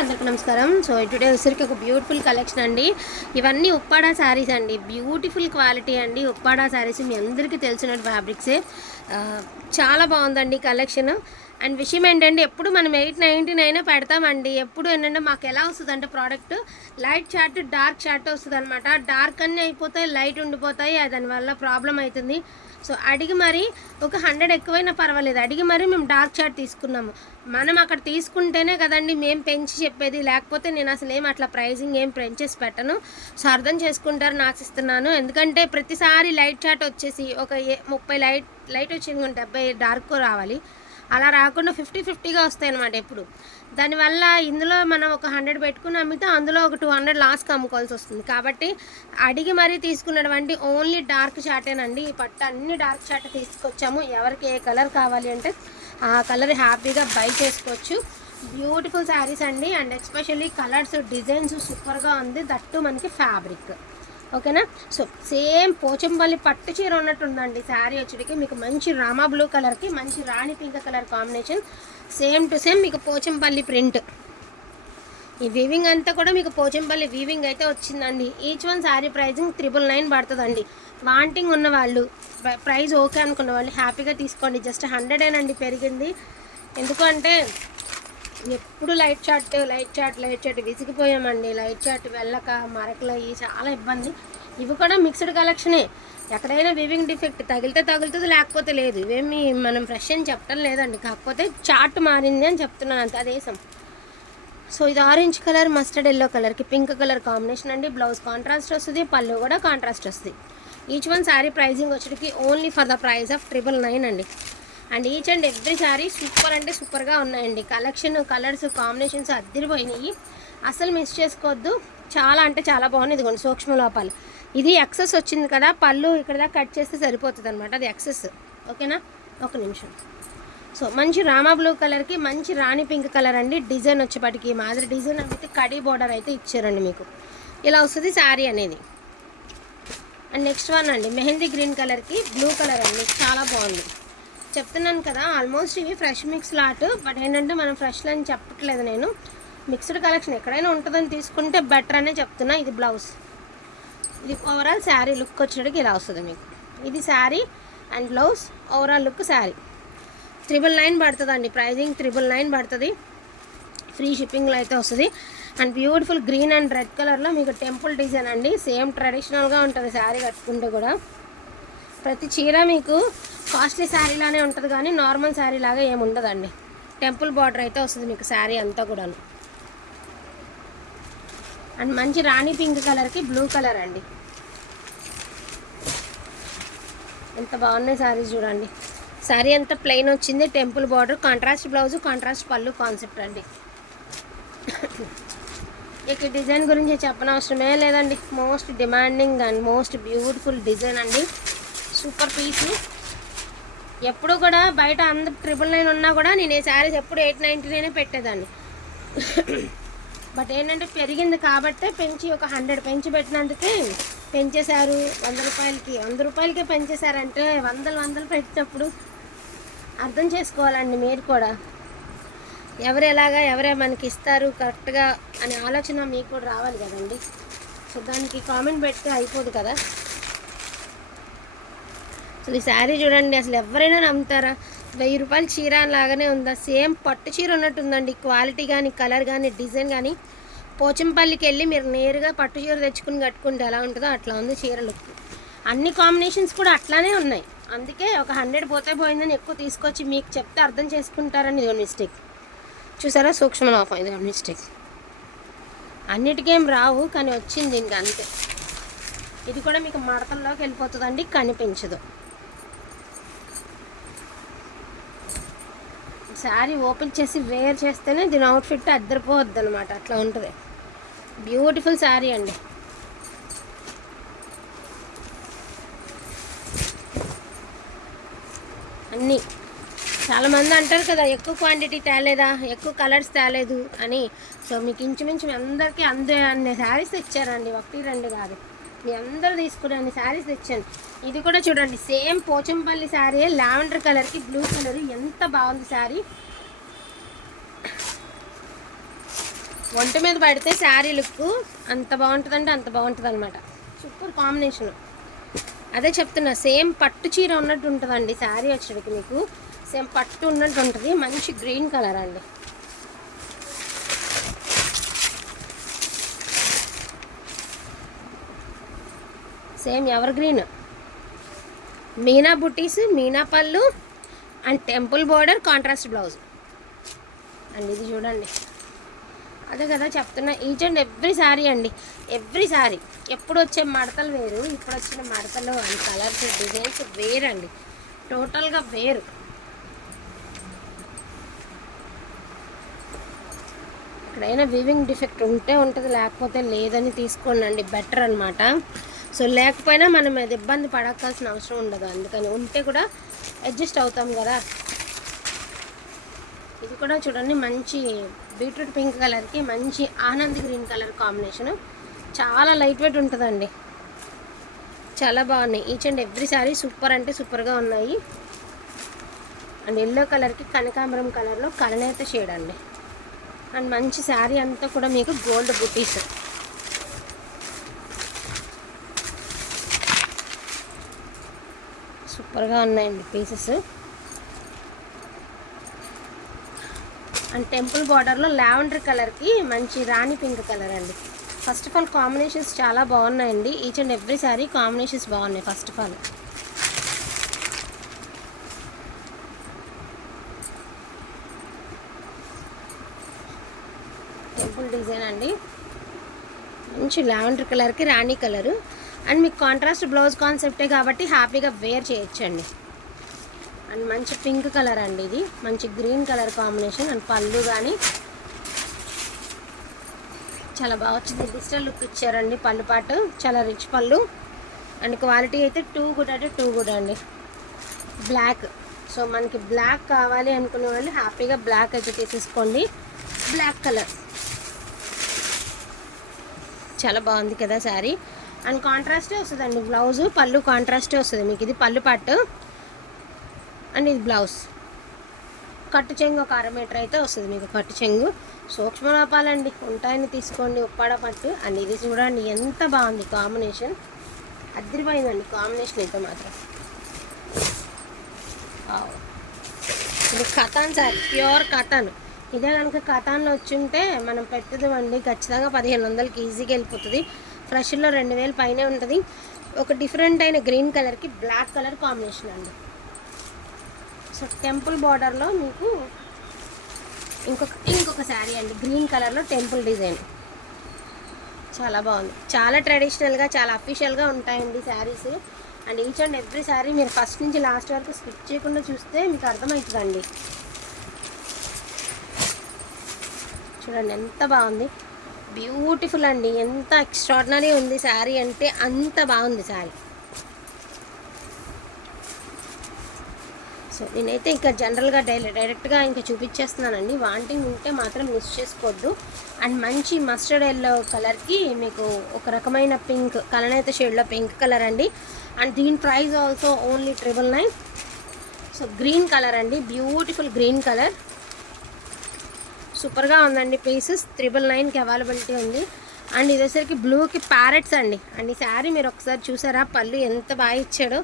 అందరికీ నమస్కారం. So today వచ్చరికి ఒక బ్యూటిఫుల్ కలెక్షన్ అండి. ఇవన్నీ ఉప్పాడా శారీస్ అండి. బ్యూటిఫుల్ క్వాలిటీ అండి. ఉప్పాడా శారీస్ మీ అందరికీ తెలిసిన ఫ్యాబ్రిక్సే. చాలా బాగుందండి కలెక్షన్. అండ్ విషయం ఏంటంటే ఎప్పుడు మనం 899 పెడతామండి. ఎప్పుడు ఏంటంటే మాకు ఎలా వస్తుంది అంటే product light chart dark chart వస్తుంది అనమాట. డార్క్ అన్నీ అయిపోతాయి, లైట్ ఉండిపోతాయి. దానివల్ల ప్రాబ్లం అవుతుంది. సో అడిగి మరి ఒక 100 ఎక్కువైనా పర్వాలేదు, అడిగి మరి మేము డార్క్ చార్ట్ తీసుకున్నాము. మనం అక్కడ తీసుకుంటేనే కదండి మేము పెంచి చెప్పేది, లేకపోతే నేను అసలు ఏం అట్లా ప్రైజింగ్ ఏం పెంచేసి పెట్టను. సో అర్థం చేసుకుంటారని ఆశిస్తున్నాను. ఎందుకంటే ప్రతిసారి లైట్ చార్ట్ వచ్చేసి ఒక 30 లైట్ వచ్చింది, 70 డార్క్ రావాలి. అలా రాకుండా 50-50గా వస్తాయి అన్నమాట ఎప్పుడు. దానివల్ల ఇందులో మనం ఒక 100 పెట్టుకుని అమ్మితే అందులో ఒక 200 లాస్కి అమ్ముకోవాల్సి వస్తుంది. కాబట్టి అడిగి మరీ తీసుకున్నటువంటి ఓన్లీ డార్క్ చార్టేనండి. ఈ పట్టు అన్ని డార్క్ చార్ట్ తీసుకొచ్చాము. ఎవరికి ఏ కలర్ కావాలి అంటే ఆ కలర్ హ్యాపీగా బై చేసుకోవచ్చు. బ్యూటిఫుల్ శారీస్ అండి. అండ్ ఎస్పెషల్లీ కలర్స్ డిజైన్స్ సూపర్గా ఉంది. దట్టు మనకి ఫ్యాబ్రిక్ ఓకేనా. సో సేమ్ పోచంపల్లి పట్టు చీర ఉన్నట్టు ఉందండి శారీ వచ్చేటికి. మీకు మంచి రామా బ్లూ కలర్కి మంచి రాణి pink colour combination, same to same మీకు పోచంపల్లి ప్రింట్. ఈ వీవింగ్ అంతా కూడా మీకు పోచంపల్లి వీవింగ్ అయితే వచ్చిందండి. ఈచ్ వన్ శారీ ప్రైజింగ్ 999 పడుతుందండి. వాంటింగ్ ఉన్న వాళ్ళు, ప్రైస్ ఓకే అనుకున్న వాళ్ళు హ్యాపీగా తీసుకోండి. జస్ట్ 100 పెరిగింది. ఎందుకంటే ఎప్పుడు లైట్ చార్ట్ విసిగిపోయామండి. లైట్ చార్ట్ వెళ్ళక మరకలు అయ్యి చాలా ఇబ్బంది. ఇవి కూడా మిక్స్డ్ కలెక్షనే. ఎక్కడైనా వివింగ్ డిఫెక్ట్ తగిలితే తగులుతుంది, లేకపోతే లేదు. ఇవేమి మనం ఫ్రెష్ అని చెప్పడం లేదండి, కాకపోతే చార్ట్ మారింది అని చెప్తున్నాను అంతే. అదేసం. సో ఇది ఆరెంజ్ కలర్ మస్టర్డ్ ఎల్లో కలర్కి పింక్ కలర్ కాంబినేషన్ అండి. బ్లౌజ్ కాంట్రాస్ట్ వస్తుంది, పళ్ళు కూడా కాంట్రాస్ట్ వస్తుంది. ఈచ్ వన్ శారీ ప్రైజింగ్ వచ్చేటికి only for the price of 999 అండి. And each and every saree super అంటే సూపర్గా ఉన్నాయండి. కలెక్షన్, కలర్స్, కాంబినేషన్స్ అద్దరిపోయినాయి. అసలు మిస్ చేసుకోవద్దు. చాలా అంటే చాలా బాగుంది. ఇదిగోండి సూక్ష్మ లోపాలు. ఇది ఎక్సెస్ వచ్చింది కదా, పళ్ళు ఇక్కడ దాకా కట్ చేస్తే సరిపోతుంది అనమాట. అది ఎక్సెస్ ఓకేనా. ఒక నిమిషం. సో మంచి రామా బ్లూ కలర్కి మంచి రాణి పింక్ కలర్ అండి. డిజైన్ వచ్చేపటికి మాదిరి డిజైన్ అయితే కడీ బోర్డర్ అయితే ఇచ్చారండి. మీకు ఇలా వస్తుంది శారీ అనేది. అండ్ నెక్స్ట్ వన్ అండి మెహందీ గ్రీన్ కలర్కి బ్లూ కలర్ అండి. చాలా బాగుంది. చెప్తున్నాను కదా, ఆల్మోస్ట్ ఇవి ఫ్రెష్ మిక్స్ లాట్. బట్ ఏంటంటే మనం ఫ్రెష్లు అని చెప్పట్లేదు నేను. మిక్స్డ్ కలెక్షన్ ఎక్కడైనా ఉంటుందని తీసుకుంటే బెటర్ అనే చెప్తున్నా. ఇది బ్లౌజ్, ఇది ఓవరాల్ శారీ లుక్ వచ్చేటికి ఇలా వస్తుంది మీకు. ఇది sari and blouse overall look sari 999 పడుతుందండి. ప్రైజింగ్ 999 పడుతుంది. ఫ్రీ షిప్పింగ్లో అయితే వస్తుంది. And beautiful green and red కలర్లో మీకు టెంపుల్ డిజైన్ అండి. సేమ్ ట్రెడిషనల్గా ఉంటుంది శారీ కట్టుకుంటే కూడా. ప్రతి చీర మీకు కాస్ట్లీ శారీలానే ఉంటుంది, కానీ నార్మల్ శారీ లాగా ఏమి ఉండదండి. టెంపుల్ బార్డర్ అయితే వస్తుంది మీకు శారీ అంతా కూడాను. అండ్ మంచి రాణి పింక్ కలర్కి బ్లూ కలర్ అండి. ఎంత బాగున్నాయి శారీస్ చూడండి. శారీ అంతా ప్లెయిన్ వచ్చింది, temple border, contrast blouse, contrast పళ్ళు కాన్సెప్ట్ అండి. ఇక డిజైన్ గురించి చెప్పనవసరమే లేదండి. Most demanding and most beautiful design అండి. సూపర్ పీసు. ఎప్పుడు కూడా బయట అందరు 999 ఉన్నా కూడా నేను ఈ శారీస్ ఎప్పుడు 899 పెట్టేదాన్ని. బట్ ఏంటంటే పెరిగింది కాబట్టే పెంచి ఒక 100 పెంచి పెట్టినందుకే పెంచేశారు. 100 రూపాయలకే పెంచేశారంటే 100 పెట్టినప్పుడు అర్థం చేసుకోవాలండి మీరు కూడా. ఎవరు ఎలాగా ఎవరే మనకి ఇస్తారు కరెక్ట్గా అనే ఆలోచన మీకు కూడా రావాలి కదండి. సో దానికి కామెంట్ పెడితే అయిపోదు కదా. అసలు ఈ శారీ చూడండి, అసలు ఎవరైనా నమ్ముతారా? 1000 రూపాయల చీర లాగానే ఉందా? సేమ్ పట్టు చీర ఉన్నట్టు ఉందండి. క్వాలిటీ కానీ, కలర్ కానీ, డిజైన్ కానీ. పోచంపల్లికి వెళ్ళి మీరు నేరుగా పట్టు చీర తెచ్చుకుని కట్టుకుంటే ఎలా ఉంటుందో అట్లా ఉంది చీర లుక్. అన్ని కాంబినేషన్స్ కూడా అట్లానే ఉన్నాయి. అందుకే ఒక 100 పోతే పోయిందని ఎక్కువ తీసుకొచ్చి మీకు చెప్తే అర్థం చేసుకుంటారని ఇది మిస్టేక్. చూసారా సూక్ష్మ లోపం, ఇది మిస్టేక్. అన్నిటికేం రావు కానీ వచ్చింది దీనికి అంతే. ఇది కూడా మీకు మడతల్లోకి వెళ్ళిపోతుందండి, కనిపించదు. శారీ ఓపెన్ చేసి వేర్ చేస్తేనే దీని అవుట్ఫిట్ అద్దరిపోవద్దు అనమాట. అట్లా ఉంటుంది. బ్యూటిఫుల్ శారీ అండి. అన్నీ చాలామంది అంటారు కదా ఎక్కువ క్వాంటిటీ తేలేదా, ఎక్కువ కలర్స్ తేలేదు అని. సో మీకు ఇంచుమించు అందరికీ అన్ని శారీస్ తెచ్చారండి. 1-2 కాదు, మీ అందరూ తీసుకునే అన్ని శారీస్ తెచ్చాను. ఇది కూడా చూడండి సేమ్ పోచంపల్లి శారీ, లావెండర్ కలర్కి బ్లూ కలర్. ఎంత బాగుంది శారీ. ఒంటి మీద పడితే శారీ లుక్ అంత బాగుంటుందంటే అంత బాగుంటుంది అనమాట. Super combination. అదే చెప్తున్నా, సేమ్ పట్టు చీర ఉన్నట్టు ఉంటుందండి శారీ వచ్చేటికి. మీకు సేమ్ పట్టు ఉన్నట్టు ఉంటుంది. మంచి గ్రీన్ కలర్ అండి. సేమ్ ఎవర్ గ్రీన్, మీనా బుటీస్, మీనా పళ్ళు and temple border, contrast blouse and ఇది చూడండి. అదే కదా చెప్తున్నా, ఈచ్ అండ్ ఎవ్రీ శారీ అండి, ఎవ్రీ శారీ. ఎప్పుడు వచ్చే మడతలు వేరు, ఇప్పుడు వచ్చిన మడతలు అండ్ కలర్స్ డిజైన్స్ వేరండి, టోటల్గా వేరు. ఎక్కడైనా వీవింగ్ డిఫెక్ట్ ఉంటే ఉంటుంది, లేకపోతే లేదని తీసుకోండి, బెటర్ అనమాట. సో లేకపోయినా మనం అది ఇబ్బంది పడకాల్సిన అవసరం ఉండదు, అందుకని ఉంటే కూడా అడ్జస్ట్ అవుతాం కదా. ఇది కూడా చూడండి, మంచి బీట్రూట్ పింక్ కలర్కి మంచి ఆనంద్ గ్రీన్ కలర్ కాంబినేషను. చాలా లైట్ వెయిట్ ఉంటుందండి, చాలా బాగున్నాయి. Each and every saree super అంటే సూపర్గా ఉన్నాయి. అండ్ ఎల్లో కలర్కి కనకాంబరం కలర్లో కలనేత షేడ్ అండి. అండ్ మంచి శారీ అంతా కూడా మీకు గోల్డ్ బుటీస్. సూపర్గా ఉన్నాయండి పీసెస్. అండ్ టెంపుల్ బార్డర్లో లావెండర్ కలర్కి మంచి రాణి పింక్ కలర్ అండి. ఫస్ట్ ఆఫ్ ఆల్ కాంబినేషన్స్ చాలా బాగున్నాయండి, each and every saree combinations బాగున్నాయి. First of all temple design అండి, మంచి లావెండర్ కలర్కి రాణి కలరు. అండ్ మీకు కాంట్రాస్ట్ బ్లౌజ్ కాన్సెప్టే కాబట్టి హ్యాపీగా వేర్ చేయొచ్చండి. అండ్ మంచి పింక్ కలర్ అండి, ఇది మంచి గ్రీన్ కలర్ కాంబినేషన్. అండ్ పళ్ళు కానీ చాలా బాగా వచ్చింది, డిజిటల్ లుక్ ఇచ్చారండి. పళ్ళు పాటు చాలా రిచ్ పళ్ళు. అండ్ క్వాలిటీ అయితే టూ గుడ్ అంటే టూ గుడ్ అండి. బ్లాక్, సో మనకి బ్లాక్ కావాలి అనుకునే వాళ్ళు హ్యాపీగా బ్లాక్ అయితే తీసేసుకోండి. బ్లాక్ కలర్ చాలా బాగుంది కదా శారీ. అండ్ కాంట్రాస్టే వస్తుందండి బ్లౌజు, పళ్ళు కాంట్రాస్టే వస్తుంది మీకు. ఇది పళ్ళు పట్టు అండ్ ఇది బ్లౌజ్. కట్టు చెంగు ఒక 1/2 మీటర్ అయితే వస్తుంది మీకు కట్టు చెంగు. సూక్ష్మ లోపాలండి ఉంటాయని తీసుకోండి. ఉప్పాడ పట్టు అండ్ ఇది చూడండి ఎంత బాగుంది కాంబినేషన్, అదిరిపోయిందండి కాంబినేషన్ అయితే మాత్రం. ఇది కథాన్ సార్, ప్యూర్ కథాన్. ఇదే కనుక కథాన్లో వచ్చుంటే మనం పెట్టుదామండి ఖచ్చితంగా 1500కి ఈజీగా వెళ్ళిపోతుంది. ఫ్రెష్లో 2000 పైనే ఉంటుంది. ఒక డిఫరెంట్ అయిన గ్రీన్ కలర్కి బ్లాక్ కలర్ కాంబినేషన్ అండి. సో టెంపుల్ బార్డర్లో మీకు ఇంకొక శారీ అండి, గ్రీన్ కలర్లో టెంపుల్ డిజైన్. చాలా బాగుంది, చాలా ట్రెడిషనల్గా చాలా అఫీషియల్గా ఉంటాయండి saris. And each and every sari మీరు ఫస్ట్ నుంచి లాస్ట్ వరకు స్కిప్ చేయకుండా చూస్తే మీకు అర్థమవుతుందండి. చూడండి ఎంత బాగుంది, బ్యూటిఫుల్ అండి, ఎంత ఎక్స్ట్రాడినరీ ఉంది శారీ అంటే అంత బాగుంది శారీ. సో నేనైతే ఇంకా జనరల్గా డైరెక్ట్గా ఇంకా చూపించేస్తున్నానండి. వాంటింగ్ ఉంటే మాత్రం మిస్ చేసుకోవద్దు. అండ్ మంచి మస్టర్డ్ ఎల్లో కలర్కి మీకు ఒక రకమైన పింక్, కలనేత షేడ్లో పింక్ కలర్ అండి. అండ్ దీని price also only 999. So green colour అండి, బ్యూటిఫుల్ గ్రీన్ కలర్, సూపర్గా ఉందండి. పీసెస్ 999కి అవైలబిలిటీ ఉంది. అండ్ ఇదేసరికి బ్లూకి ప్యారెట్స్ అండి. అండ్ ఈ శారీ మీరు ఒకసారి చూసారా, పళ్ళు ఎంత బాగా ఇచ్చాడో.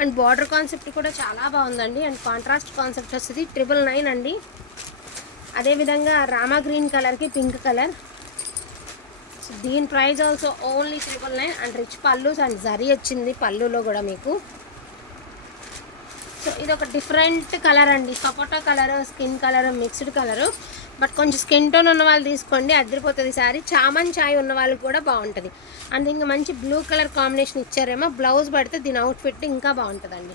అండ్ బార్డర్ కాన్సెప్ట్ కూడా చాలా బాగుందండి. అండ్ కాంట్రాస్ట్ కాన్సెప్ట్ వస్తుంది 999 అండి. అదేవిధంగా రామా గ్రీన్ కలర్కి పింక్ కలర్. సో దీని price also only 999. And rich పళ్ళు అండ్ జరీ వచ్చింది పళ్ళులో కూడా మీకు. సో ఇది ఒక డిఫరెంట్ కలర్ అండి, సపోటా colour, skin colour, mixed colour. But కొంచెం స్కిన్ టోన్ ఉన్న వాళ్ళు తీసుకోండి, అదిరిపోతుంది శారీ. చామన్ చాయ్ ఉన్న వాళ్ళకి కూడా బాగుంటుంది. అండ్ ఇంకా మంచి బ్లూ కలర్ కాంబినేషన్ ఇచ్చారేమో, బ్లౌజ్ పడితే దీని అవుట్ఫిట్ ఇంకా బాగుంటుందండి.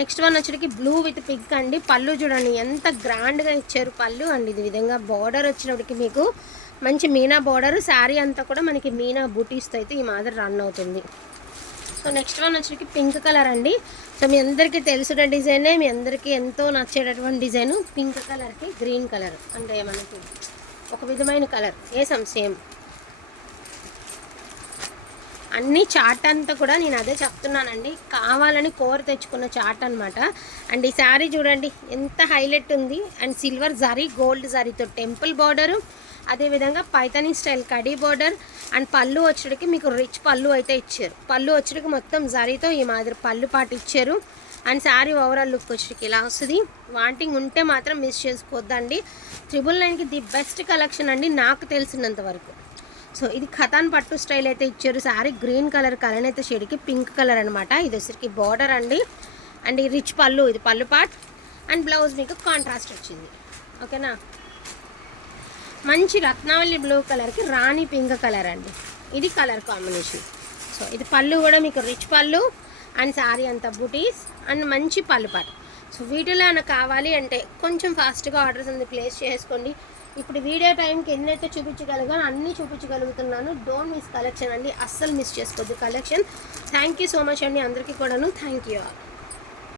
నెక్స్ట్ వన్ వచ్చేటికి బ్లూ విత్ పింక్ అండి. పళ్ళు చూడండి ఎంత గ్రాండ్గా ఇచ్చారు పళ్ళు. అండ్ ఇది విధంగా బార్డర్ వచ్చినప్పటికి మీకు మంచి మీనా బార్డర్. శారీ అంతా కూడా మనకి మీనా బూటీస్తో అయితే ఈ మాదిరి రన్ అవుతుంది. సో నెక్స్ట్ వన్ వచ్చేటికి పింక్ కలర్ అండి. సో మీ అందరికీ తెలిసిన డిజైనే, మీ అందరికీ ఎంతో నచ్చేటటువంటి డిజైను. పింక్ కలర్కి గ్రీన్ కలర్ అంటే మనకి ఒక విధమైన కలర్ వేసాం సేమ్. అన్ని చార్ట్ అంతా కూడా నేను అదే చెప్తున్నానండి, కావాలని కోరి తెచ్చుకున్న చార్ట్ అనమాట. అండ్ ఈ శారీ చూడండి ఎంత హైలైట్ ఉంది. అండ్ సిల్వర్ జరీ, గోల్డ్ జరీతో టెంపుల్ బార్డరు. అదేవిధంగా Paithani style khadi border and పళ్ళు వచ్చేటికి మీకు రిచ్ పళ్ళు అయితే ఇచ్చారు. పళ్ళు వచ్చేటికి మొత్తం జరీతో ఈ మాదిరి పళ్ళు పాటు ఇచ్చారు. అండ్ శారీ ఓవరాల్ లుక్ వచ్చేటికి ఇలా వస్తుంది. వాంటింగ్ ఉంటే మాత్రం మిస్ చేసుకోవద్దండి. 999కి ది బెస్ట్ కలెక్షన్ అండి నాకు తెలిసినంత వరకు. సో ఇది ఖతాన్ పట్టు స్టైల్ అయితే ఇచ్చారు. శారీ గ్రీన్ కలర్ కలనైతే షేడ్కి పింక్ కలర్ అనమాట. ఇది వచ్చరికి బార్డర్ అండి. అండ్ ఈ రిచ్ పళ్ళు, ఇది పళ్ళు పార్ట్. అండ్ బ్లౌజ్ మీకు కాంట్రాస్ట్ వచ్చింది. ఓకేనా, మంచి రత్నావళి బ్లూ కలర్కి రాణి పింక్ కలర్ అండి. ఇది కలర్ కాంబినేషన్. సో ఇది పళ్ళు కూడా మీకు రిచ్ పళ్ళు అండ్ శారీ అంతా బూటీస్ అండ్ మంచి పళ్ళు పార్ట్. సో వీటిలో ఏమైనా కావాలి అంటే కొంచెం ఫాస్ట్గా ఆర్డర్స్ అనేది ప్లేస్ చేసుకోండి. ఇప్పుడు వీడియో టైంకి ఎన్నైతే చూపించగలిగాను అన్నీ చూపించగలుగుతున్నాను. డోంట్ మిస్ కలెక్షన్ అండి, అస్సలు మిస్ చేసుకోవద్దు collection. Thank you so much అండి అందరికీ కూడాను. Thank you all.